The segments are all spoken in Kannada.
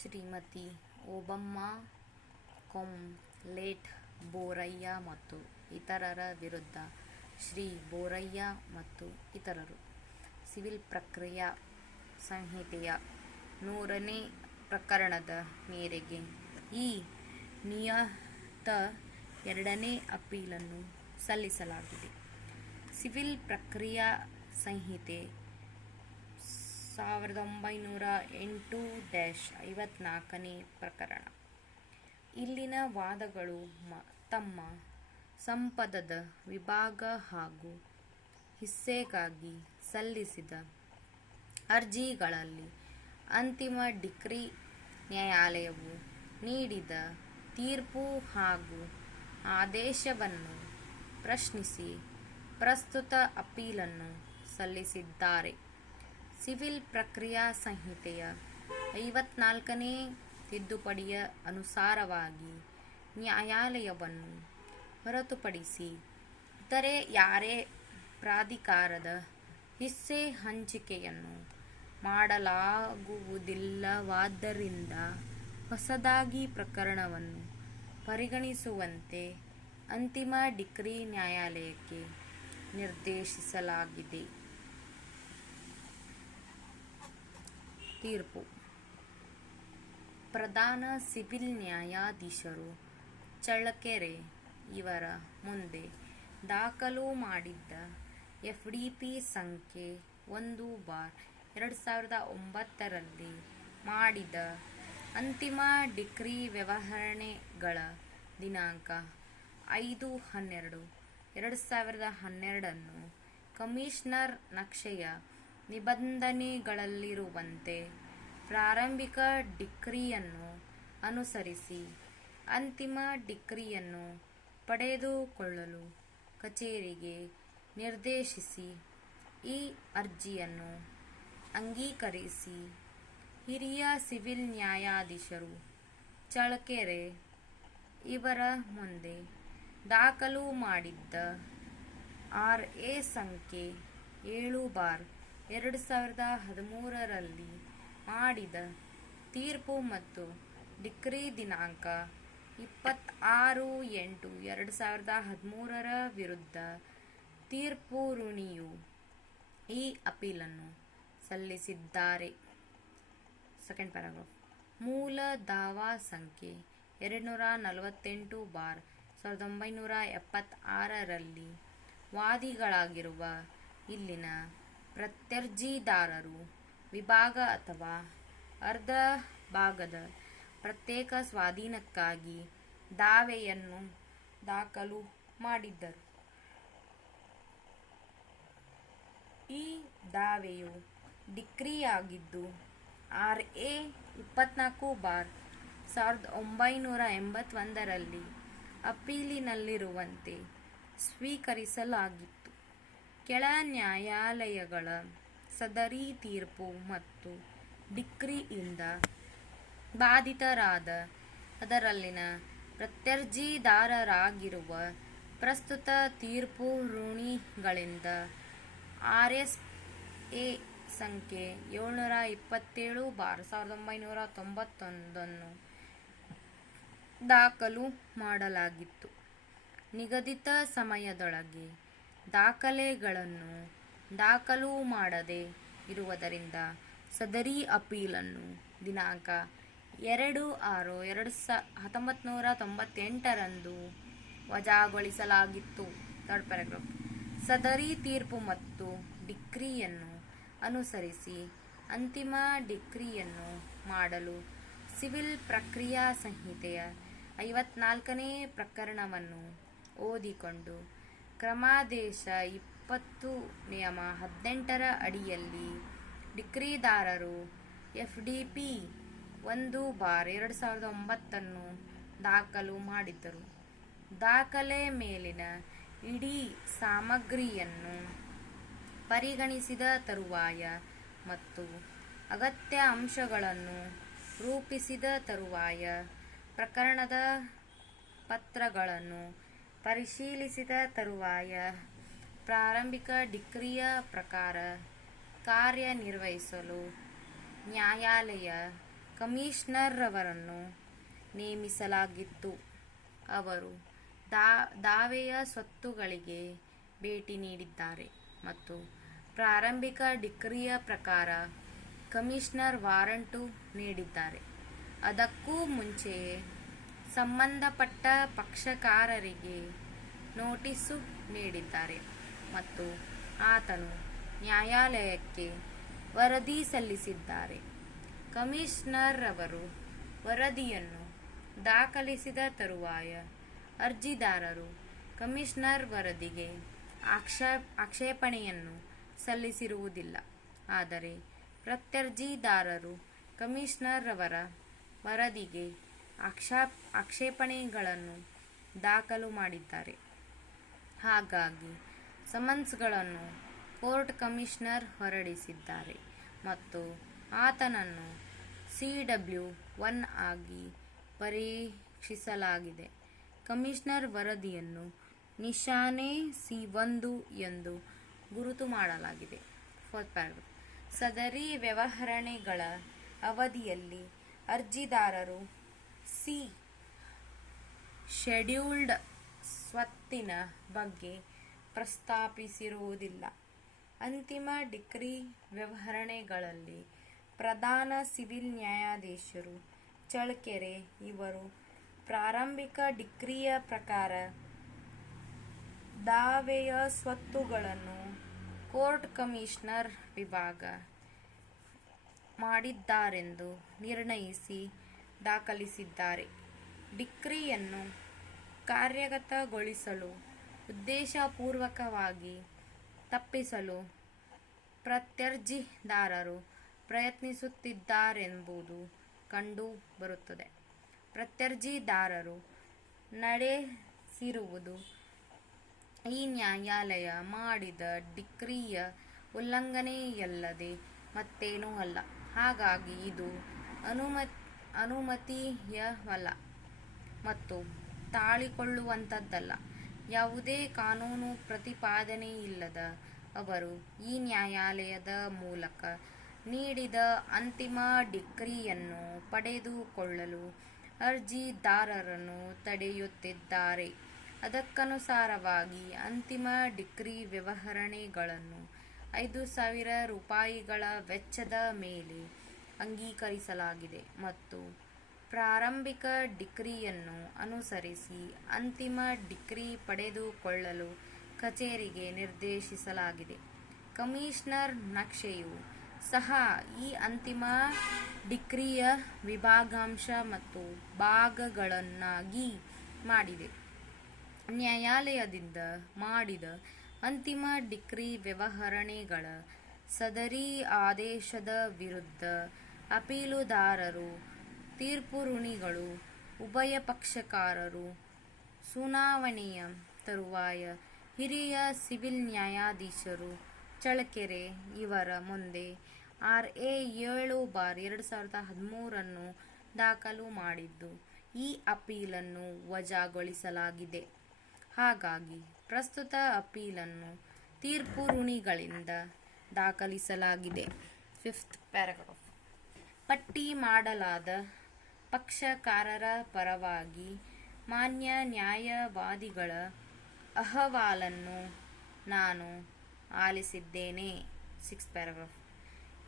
ಶ್ರೀಮತಿ ಓಬಮ್ಮ ಕೊಮ್ಲೆಟ್ ಬೋರಯ್ಯ ಮತ್ತು ಇತರರ ವಿರುದ್ಧ ಶ್ರೀ ಬೋರಯ್ಯ ಮತ್ತು ಇತರರು ಸಿವಿಲ್ ಪ್ರಕ್ರಿಯಾ ಸಂಹಿತೆಯ 100ನೇ ಪ್ರಕರಣದ ಮೇರೆಗೆ ಈ ನಿಯತ 2ನೇ ಅಪೀಲನ್ನು ಸಲ್ಲಿಸಲಾಗಿದೆ. ಸಿವಿಲ್ ಪ್ರಕ್ರಿಯಾ ಸಂಹಿತೆ 1908-54ನೇ ಪ್ರಕರಣ. ಇಲ್ಲಿನ ವಾದಗಳು ತಮ್ಮ ಸಂಪದದ ವಿಭಾಗ ಹಾಗೂ ಹಿಸ್ಸೆಗಾಗಿ ಸಲ್ಲಿಸಿದ ಅರ್ಜಿಗಳಲ್ಲಿ ಅಂತಿಮ ಡಿಕ್ರಿ ನ್ಯಾಯಾಲಯವು ನೀಡಿದ ತೀರ್ಪು ಹಾಗೂ ಆದೇಶವನ್ನು ಪ್ರಶ್ನಿಸಿ ಪ್ರಸ್ತುತ ಅಪೀಲನ್ನು ಸಲ್ಲಿಸಿದ್ದಾರೆ. ಸಿವಿಲ್ ಪ್ರಕ್ರಿಯಾ ಸಂಹಿತೆಯ 54ನೇ ತಿದ್ದುಪಡಿಯ ಅನುಸಾರವಾಗಿ ನ್ಯಾಯಾಲಯವನ್ನು ಹೊರತುಪಡಿಸಿ ಇತರೆ ಯಾರೇ ಪ್ರಾಧಿಕಾರದ ಹಿಸ್ಸೆ ಹಂಚಿಕೆಯನ್ನು ಮಾಡಲಾಗುವುದಿಲ್ಲವಾದ್ದರಿಂದ ಹೊಸದಾಗಿ ಪ್ರಕರಣವನ್ನು ಪರಿಗಣಿಸುವಂತೆ ಅಂತಿಮ ಡಿಕ್ರಿ ನ್ಯಾಯಾಲಯಕ್ಕೆ ನಿರ್ದೇಶಿಸಲಾಗಿದೆ. ತೀರ್ಪು. ಪ್ರಧಾನ ಸಿವಿಲ್ ನ್ಯಾಯಾಧೀಶರು ಚಳ್ಳಕೆರೆ ಇವರ ಮುಂದೆ ದಾಖಲು ಮಾಡಿದ್ದ ಎಫ್ಡಿಪಿ ಸಂಖ್ಯೆ 1/2009ರಲ್ಲಿ ಮಾಡಿದ ಅಂತಿಮ ಡಿಕ್ರಿ ವ್ಯವಹರಣೆಗಳ ದಿನಾಂಕ 5/12/2012 ಕಮಿಷನರ್ ನಕ್ಷೆಯ ನಿಬಂಧನೆಗಳಲ್ಲಿರುವಂತೆ ಪ್ರಾರಂಭಿಕ ಡಿಕ್ರಿಯನ್ನು ಅನುಸರಿಸಿ ಅಂತಿಮ ಡಿಕ್ರಿಯನ್ನು ಪಡೆದುಕೊಳ್ಳಲು ಕಚೇರಿಗೆ ನಿರ್ದೇಶಿಸಿ ಈ ಅರ್ಜಿಯನ್ನು ಅಂಗೀಕರಿಸಿ ಹಿರಿಯ ಸಿವಿಲ್ ನ್ಯಾಯಾಧೀಶರು ಚಳ್ಳಕೆರೆ ಇವರ ಮುಂದೆ ದಾಖಲು ಮಾಡಿದ್ದ ಆರ್.ಎ. ಸಂಖ್ಯೆ 7/2013ರಲ್ಲಿ ಮಾಡಿದ ತೀರ್ಪು ಮತ್ತು ಡಿಕ್ರಿ ದಿನಾಂಕ 26/8/2013ರ ವಿರುದ್ಧ ತೀರ್ಪುರುಣಿಯು ಈ ಅಪೀಲನ್ನು ಸಲ್ಲಿಸಿದ್ದಾರೆ. Second paragraph. ಮೂಲ ದಾವಾ ಸಂಖ್ಯೆ 248/1976ರಲ್ಲಿ ವಾದಿಗಳಾಗಿರುವ ಇಲ್ಲಿನ ಪ್ರತ್ಯರ್ಜಿದಾರರು ವಿಭಾಗ ಅಥವಾ ಅರ್ಧ ಭಾಗದ ಪ್ರತ್ಯೇಕ ಸ್ವಾಧೀನಕ್ಕಾಗಿ ದಾವೆಯನ್ನು ದಾಖಲು ಮಾಡಿದ್ದರು. ಈ ದಾವೆಯು ಡಿಕ್ರಿಯಾಗಿದ್ದು ಆರ್.ಎ. 24/1981ರಲ್ಲಿ ಅಪೀಲಿನಲ್ಲಿರುವಂತೆ ಸ್ವೀಕರಿಸಲಾಗಿತ್ತು. ಕೆಳ ನ್ಯಾಯಾಲಯಗಳ ಸದರಿ ತೀರ್ಪು ಮತ್ತು ಡಿಕ್ರಿಯಿಂದ ಬಾಧಿತರಾದ ಅದರಲ್ಲಿನ ಪ್ರತ್ಯರ್ಜಿದಾರರಾಗಿರುವ ಪ್ರಸ್ತುತ ತೀರ್ಪುರುಣಿಗಳಿಂದ ಆರ್.ಎಸ್.ಎ. ಸಂಖ್ಯೆ 727/1991 ದಾಖಲು ಮಾಡಲಾಗಿತ್ತು. ನಿಗದಿತ ಸಮಯದೊಳಗೆ ದಾಖಲೆಗಳನ್ನು ದಾಖಲು ಮಾಡದೇ ಇರುವುದರಿಂದ ಸದರಿ ಅಪೀಲನ್ನು ದಿನಾಂಕ 2/6/1998ರಂದು ವಜಾಗೊಳಿಸಲಾಗಿತ್ತು. Third paragraph. ಸದರಿ ತೀರ್ಪು ಮತ್ತು ಡಿಕ್ರಿಯನ್ನು ಅನುಸರಿಸಿ ಅಂತಿಮ ಡಿಕ್ರಿಯನ್ನು ಮಾಡಲು ಸಿವಿಲ್ ಪ್ರಕ್ರಿಯಾ ಸಂಹಿತೆಯ 54ನೇ ಪ್ರಕರಣವನ್ನು ಓದಿಕೊಂಡು ಕ್ರಮಾದೇಶ 20 ನಿಯಮ 18ರ ಅಡಿಯಲ್ಲಿ ಡಿಕ್ರಿದಾರರು ಎಫ್ಡಿಪಿ 1/2009 ದಾಖಲು ಮಾಡಿದ್ದರು. ದಾಖಲೆ ಮೇಲಿನ ಇಡೀ ಸಾಮಗ್ರಿಯನ್ನು ಪರಿಗಣಿಸಿದ ತರುವಾಯ ಮತ್ತು ಅಗತ್ಯ ಅಂಶಗಳನ್ನು ರೂಪಿಸಿದ ತರುವಾಯ ಪ್ರಕರಣದ ಪತ್ರಗಳನ್ನು ಪರಿಶೀಲಿಸಿದ ತರುವಾಯ ಪ್ರಾರಂಭಿಕ ಡಿಕ್ರಿಯ ಪ್ರಕಾರ ಕಾರ್ಯನಿರ್ವಹಿಸಲು ನ್ಯಾಯಾಲಯ ಕಮಿಷನರ್ರವರನ್ನು ನೇಮಿಸಲಾಗಿತ್ತು. ಅವರು ದಾವೆಯ ಸ್ವತ್ತುಗಳಿಗೆ ಭೇಟಿ ನೀಡಿದ್ದಾರೆ ಮತ್ತು ಪ್ರಾರಂಭಿಕ ಡಿಕ್ರಿಯ ಪ್ರಕಾರ ಕಮಿಷನರ್ ವಾರಂಟು ನೀಡಿದ್ದಾರೆ. ಅದಕ್ಕೂ ಮುಂಚೆಯೇ ಸಂಬಂಧಪಟ್ಟ ಪಕ್ಷಕಾರರಿಗೆ ನೋಟಿಸು ನೀಡಿದ್ದಾರೆ ಮತ್ತು ಆತನು ನ್ಯಾಯಾಲಯಕ್ಕೆ ವರದಿ ಸಲ್ಲಿಸಿದ್ದಾರೆ. ಕಮಿಷನರ್ರವರು ವರದಿಯನ್ನು ದಾಖಲಿಸಿದ ತರುವಾಯ ಅರ್ಜಿದಾರರು ಕಮಿಷನರ್ ವರದಿಗೆ ಆಕ್ಷೇಪಣೆಯನ್ನು ಸಲ್ಲಿಸಿರುವುದಿಲ್ಲ. ಆದರೆ ಪ್ರತ್ಯರ್ಜಿದಾರರು ಕಮಿಷನರ್ರವರ ವರದಿಗೆ ಆಕ್ಷೇಪಣೆಗಳನ್ನು ದಾಖಲು ಮಾಡಿದ್ದಾರೆ. ಹಾಗಾಗಿ ಸಮನ್ಸ್ಗಳನ್ನು ಕೋರ್ಟ್ ಕಮಿಷನರ್ ಹೊರಡಿಸಿದ್ದಾರೆ ಮತ್ತು ಆತನನ್ನು CW-1 ಆಗಿ ಪರೀಕ್ಷಿಸಲಾಗಿದೆ. ಕಮಿಷನರ್ ವರದಿಯನ್ನು ನಿಶಾನೆ C-1 ಎಂದು ಗುರುತು ಮಾಡಲಾಗಿದೆ. Fourth paragraph. ಸದರಿ ವ್ಯವಹರಣೆಗಳ ಅವಧಿಯಲ್ಲಿ ಅರ್ಜಿದಾರರು ಸಿ ಶೆಡ್ಯೂಲ್ಡ್ ಸ್ವತ್ತಿನ ಬಗ್ಗೆ ಪ್ರಸ್ತಾಪಿಸಿರುವುದಿಲ್ಲ. ಅಂತಿಮ ಡಿಕ್ರಿ ವ್ಯವಹರಣೆಗಳಲ್ಲಿ ಪ್ರಧಾನ ಸಿವಿಲ್ ನ್ಯಾಯಾಧೀಶರು ಚಳ್ಳಕೆರೆ ಇವರು ಪ್ರಾರಂಭಿಕ ಡಿಕ್ರಿಯ ಪ್ರಕಾರ ದಾವೆಯ ಸ್ವತ್ತುಗಳನ್ನು ಕೋರ್ಟ್ ಕಮಿಷನರ್ ವಿಭಾಗ ಮಾಡಿದ್ದಾರೆಂದು ನಿರ್ಣಯಿಸಿ ದಾಖಲಿಸಿದ್ದಾರೆ. ಡಿಕ್ರಿಯನ್ನು ಕಾರ್ಯಗತಗೊಳಿಸಲು ಉದ್ದೇಶಪೂರ್ವಕವಾಗಿ ತಪ್ಪಿಸಲು ಪ್ರತ್ಯರ್ಜಿದಾರರು ಪ್ರಯತ್ನಿಸುತ್ತಿದ್ದಾರೆಂಬುದು ಕಂಡು ಬರುತ್ತದೆ. ಪ್ರತ್ಯರ್ಜಿದಾರರು ನಡೆಸಿರುವುದು ಈ ನ್ಯಾಯಾಲಯ ಮಾಡಿದ ಡಿಕ್ರಿಯ ಉಲ್ಲಂಘನೆಯಲ್ಲದೆ ಮತ್ತೇನೂ ಅಲ್ಲ. ಹಾಗಾಗಿ ಇದು ಅನುಮತೀಯವಲ್ಲ ಮತ್ತು ತಾಳಿಕೊಳ್ಳುವಂಥದ್ದಲ್ಲ. ಯಾವುದೇ ಕಾನೂನು ಪ್ರತಿಪಾದನೆಯಿಲ್ಲದ ಅವರು ಈ ನ್ಯಾಯಾಲಯದ ಮೂಲಕ ನೀಡಿದ ಅಂತಿಮ ಡಿಕ್ರಿಯನ್ನು ಪಡೆದುಕೊಳ್ಳಲು ಅರ್ಜಿದಾರರನ್ನು ತಡೆಯುತ್ತಿದ್ದಾರೆ. ಅದಕ್ಕನುಸಾರವಾಗಿ ಅಂತಿಮ ಡಿಕ್ರಿ ವ್ಯವಹರಣೆಗಳನ್ನು 5,000 ರೂಪಾಯಿಗಳ ವೆಚ್ಚದ ಮೇಲೆ ಅಂಗೀಕರಿಸಲಾಗಿದೆ ಮತ್ತು ಪ್ರಾರಂಭಿಕ ಡಿಕ್ರಿಯನ್ನು ಅನುಸರಿಸಿ ಅಂತಿಮ ಡಿಕ್ರಿ ಪಡೆದುಕೊಳ್ಳಲು ಕಚೇರಿಗೆ ನಿರ್ದೇಶಿಸಲಾಗಿದೆ. ಕಮಿಷನರ್ ನಕ್ಷೆಯು ಸಹ ಈ ಅಂತಿಮ ಡಿಕ್ರಿಯ ವಿಭಾಗಾಂಶ ಮತ್ತು ಭಾಗಗಳನ್ನಾಗಿ ಮಾಡಿದೆ. ನ್ಯಾಯಾಲಯದಿಂದ ಮಾಡಿದ ಅಂತಿಮ ಡಿಕ್ರಿ ವ್ಯವಹರಣೆಗಳ ಸದರಿ ಆದೇಶದ ವಿರುದ್ಧ ಅಪೀಲುದಾರರು, ತೀರ್ಪುಋಣಿಗಳು, ಉಭಯ ಪಕ್ಷಕಾರರು, ಸುನಾವಣೆಯ ತರುವಾಯ ಹಿರಿಯ ಸಿವಿಲ್ ನ್ಯಾಯಾಧೀಶರು ಚಳ್ಳಕೆರೆ ಇವರ ಮುಂದೆ RA 7/2013 ದಾಖಲು ಮಾಡಿದ್ದು ಈ ಅಪೀಲನ್ನು ವಜಾಗೊಳಿಸಲಾಗಿದೆ. ಹಾಗಾಗಿ ಪ್ರಸ್ತುತ ಅಪೀಲನ್ನು ತೀರ್ಪುಋಣಿಗಳಿಂದ ದಾಖಲಿಸಲಾಗಿದೆ. Fifth paragraph. ಪಟ್ಟಿ ಮಾಡಲಾದ ಪಕ್ಷಕಾರರ ಪರವಾಗಿ ಮಾನ್ಯ ನ್ಯಾಯವಾದಿಗಳ ಅಹವಾಲನ್ನು ನಾನು ಆಲಿಸಿದ್ದೇನೆ. Sixth paragraph.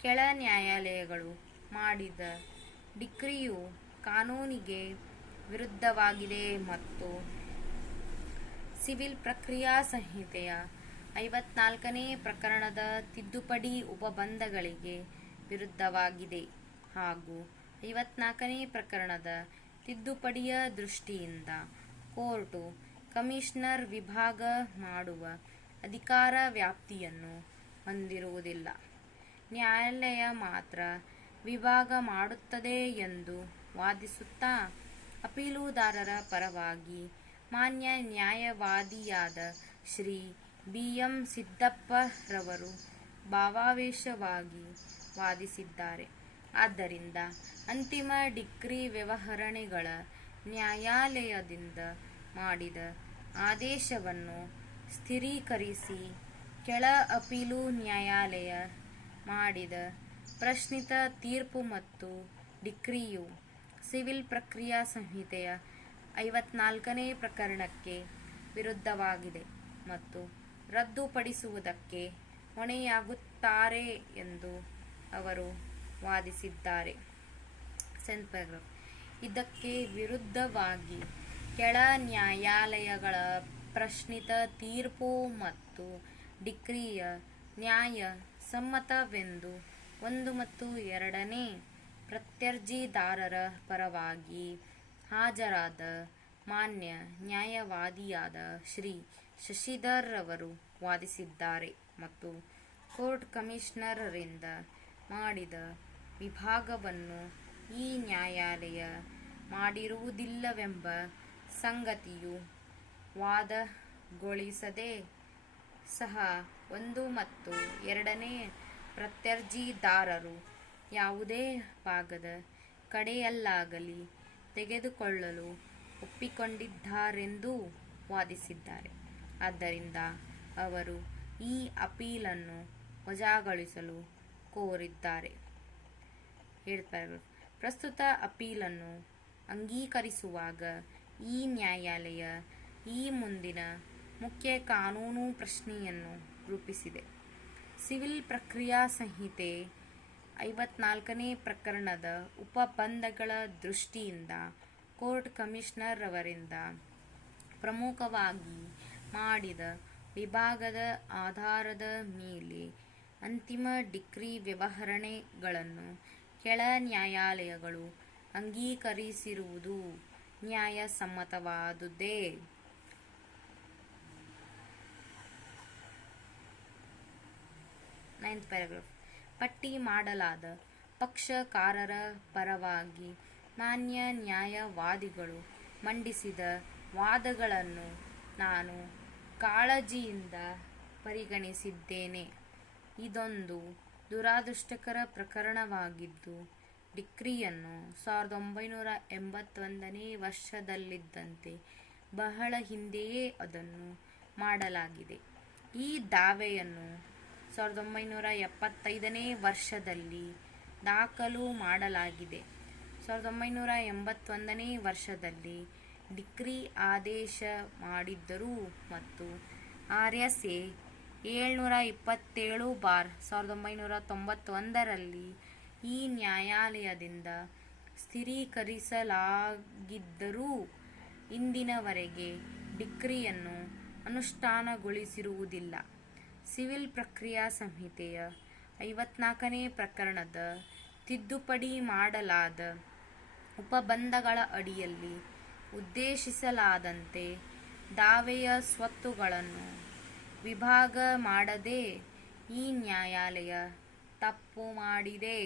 ಕೆಳ ನ್ಯಾಯಾಲಯಗಳು ಮಾಡಿದ ಡಿಕ್ರಿಯು ಕಾನೂನಿಗೆ ವಿರುದ್ಧವಾಗಿದೆ ಮತ್ತು ಸಿವಿಲ್ ಪ್ರಕ್ರಿಯಾ ಸಂಹಿತೆಯ 54ನೇ ಪ್ರಕರಣದ ತಿದ್ದುಪಡಿ ಉಪಬಂಧಗಳಿಗೆ ವಿರುದ್ಧವಾಗಿದೆ ಹಾಗೂ 54ನೇ ಪ್ರಕರಣದ ತಿದ್ದುಪಡಿಯ ದೃಷ್ಟಿಯಿಂದ ಕೋರ್ಟು ಕಮಿಷನರ್ ವಿಭಾಗ ಮಾಡುವ ಅಧಿಕಾರ ವ್ಯಾಪ್ತಿಯನ್ನು ಹೊಂದಿರುವುದಿಲ್ಲ. ನ್ಯಾಯಾಲಯ ಮಾತ್ರ ವಿಭಾಗ ಮಾಡುತ್ತದೆ ಎಂದು ವಾದಿಸುತ್ತಾ ಅಪೀಲುದಾರರ ಪರವಾಗಿ ಮಾನ್ಯ ನ್ಯಾಯವಾದಿಯಾದ ಶ್ರೀ B.M. ಸಿದ್ದಪ್ಪರವರು ಭಾವಾವೇಶವಾಗಿ ವಾದಿಸಿದ್ದಾರೆ. ಆದ್ದರಿಂದ ಅಂತಿಮ ಡಿಕ್ರಿ ವ್ಯವಹರಣೆಗಳ ನ್ಯಾಯಾಲಯದಿಂದ ಮಾಡಿದ ಆದೇಶವನ್ನು ಸ್ಥಿರೀಕರಿಸಿ ಕೆಳ ಅಪೀಲು ನ್ಯಾಯಾಲಯ ಮಾಡಿದ ಪ್ರಶ್ನಿತ ತೀರ್ಪು ಮತ್ತು ಡಿಕ್ರಿಯು ಸಿವಿಲ್ ಪ್ರಕ್ರಿಯಾ ಸಂಹಿತೆಯ 54ನೇ ಪ್ರಕರಣಕ್ಕೆ ವಿರುದ್ಧವಾಗಿದೆ ಮತ್ತು ರದ್ದುಪಡಿಸುವುದಕ್ಕೆ ಹೊಣೆಯಾಗುತ್ತಾರೆ ಎಂದು ಅವರು ವಾದಿಸಿದ್ದಾರೆ. ಇದಕ್ಕೆ ವಿರುದ್ಧವಾಗಿ ಕೆಳ ನ್ಯಾಯಾಲಯಗಳ ಪ್ರಶ್ನಿತ ತೀರ್ಪು ಮತ್ತು ಡಿಕ್ರಿಯ ನ್ಯಾಯ ಸಮ್ಮತವೆಂದು 1 ಮತ್ತು 2ನೇ ಪ್ರತ್ಯರ್ಜಿದಾರರ ಪರವಾಗಿ ಹಾಜರಾದ ಮಾನ್ಯ ನ್ಯಾಯವಾದಿಯಾದ ಶ್ರೀ ಶಶಿಧರ್ ರವರು ವಾದಿಸಿದ್ದಾರೆ ಮತ್ತು ಕೋರ್ಟ್ ಕಮಿಷನರರಿಂದ ಮಾಡಿದ ವಿಭಾಗವನ್ನು ಈ ನ್ಯಾಯಾಲಯ ಮಾಡಿರುವುದಿಲ್ಲವೆಂಬ ಸಂಗತಿಯು ವಾದಗೊಳಿಸದೆ ಸಹ 1 ಮತ್ತು 2ನೇ ಪ್ರತ್ಯರ್ಜಿದಾರರು ಯಾವುದೇ ಭಾಗದ ಕಡೆಯಲ್ಲಾಗಲಿ ತೆಗೆದುಕೊಳ್ಳಲು ಒಪ್ಪಿಕೊಂಡಿದ್ದಾರೆಂದು ವಾದಿಸಿದ್ದಾರೆ. ಆದ್ದರಿಂದ ಅವರು ಈ ಅಪೀಲನ್ನು ವಜಾಗೊಳಿಸಲು ಕೋರಿದ್ದಾರೆ. ಪ್ರಸ್ತುತ ಅಪೀಲನ್ನು ಅಂಗೀಕರಿಸುವಾಗ ಈ ನ್ಯಾಯಾಲಯ ಈ ಮುಂದಿನ ಮುಖ್ಯ ಕಾನೂನು ಪ್ರಶ್ನೆಯನ್ನು ರೂಪಿಸಿದೆ. ಸಿವಿಲ್ ಪ್ರಕ್ರಿಯಾ ಸಂಹಿತೆ 54ನೇ ಪ್ರಕರಣದ ಉಪಬಂಧಗಳ ದೃಷ್ಟಿಯಿಂದ ಕೋರ್ಟ್ ಕಮಿಷನರ್ ರವರಿಂದ ಪ್ರಮುಖವಾಗಿ ಮಾಡಿದ ವಿಭಾಗದ ಆಧಾರದ ಮೇಲೆ ಅಂತಿಮ ಡಿಕ್ರಿ ವ್ಯವಹರಣೆಗಳನ್ನು ಕೆಳ ನ್ಯಾಯಾಲಯಗಳು ಅಂಗೀಕರಿಸಿರುವುದು ನ್ಯಾಯಸಮ್ಮತವಾದುದೇ. ಪಟ್ಟಿ ಮಾಡಲಾದ ಪಕ್ಷಕಾರರ ಪರವಾಗಿ ಮಾನ್ಯ ನ್ಯಾಯವಾದಿಗಳು ಮಂಡಿಸಿದ ವಾದಗಳನ್ನು ನಾನು ಕಾಳಜಿಯಿಂದ ಪರಿಗಣಿಸಿದ್ದೇನೆ. ಇದೊಂದು ದುರದೃಷ್ಟಕರ ಪ್ರಕರಣವಾಗಿದ್ದು, ಡಿಕ್ರಿಯನ್ನು 1981ನೇ ವರ್ಷದಲ್ಲಿದ್ದಂತೆ ಬಹಳ ಹಿಂದೆಯೇ ಅದನ್ನು ಮಾಡಲಾಗಿದೆ. ಈ ದಾವೆಯನ್ನು 1975ನೇ ವರ್ಷದಲ್ಲಿ ದಾಖಲು ಮಾಡಲಾಗಿದೆ. 1981ನೇ ವರ್ಷದಲ್ಲಿ ಡಿಕ್ರಿ ಆದೇಶ ಮಾಡಿದ್ದರೂ ಮತ್ತು RSA 727/1991ರಲ್ಲಿ ಈ ನ್ಯಾಯಾಲಯದಿಂದ ಸ್ಥಿರೀಕರಿಸಲಾಗಿದ್ದರೂ ಇಂದಿನವರೆಗೆ ಡಿಕ್ರಿಯನ್ನು ಅನುಷ್ಠಾನಗೊಳಿಸಿರುವುದಿಲ್ಲ. ಸಿವಿಲ್ ಪ್ರಕ್ರಿಯಾ ಸಂಹಿತೆಯ 54ನೇ ಪ್ರಕರಣದ ತಿದ್ದುಪಡಿ ಮಾಡಲಾದ ಉಪಬಂಧಗಳ ಅಡಿಯಲ್ಲಿ ಉದ್ದೇಶಿಸಲಾದಂತೆ ದಾವೆಯ ಸ್ವತ್ತುಗಳನ್ನು ವಿಭಾಗ ಮಾಡದೆ ಈ ನ್ಯಾಯಾಲಯ ತಪ್ಪು ಮಾಡಿದೆ.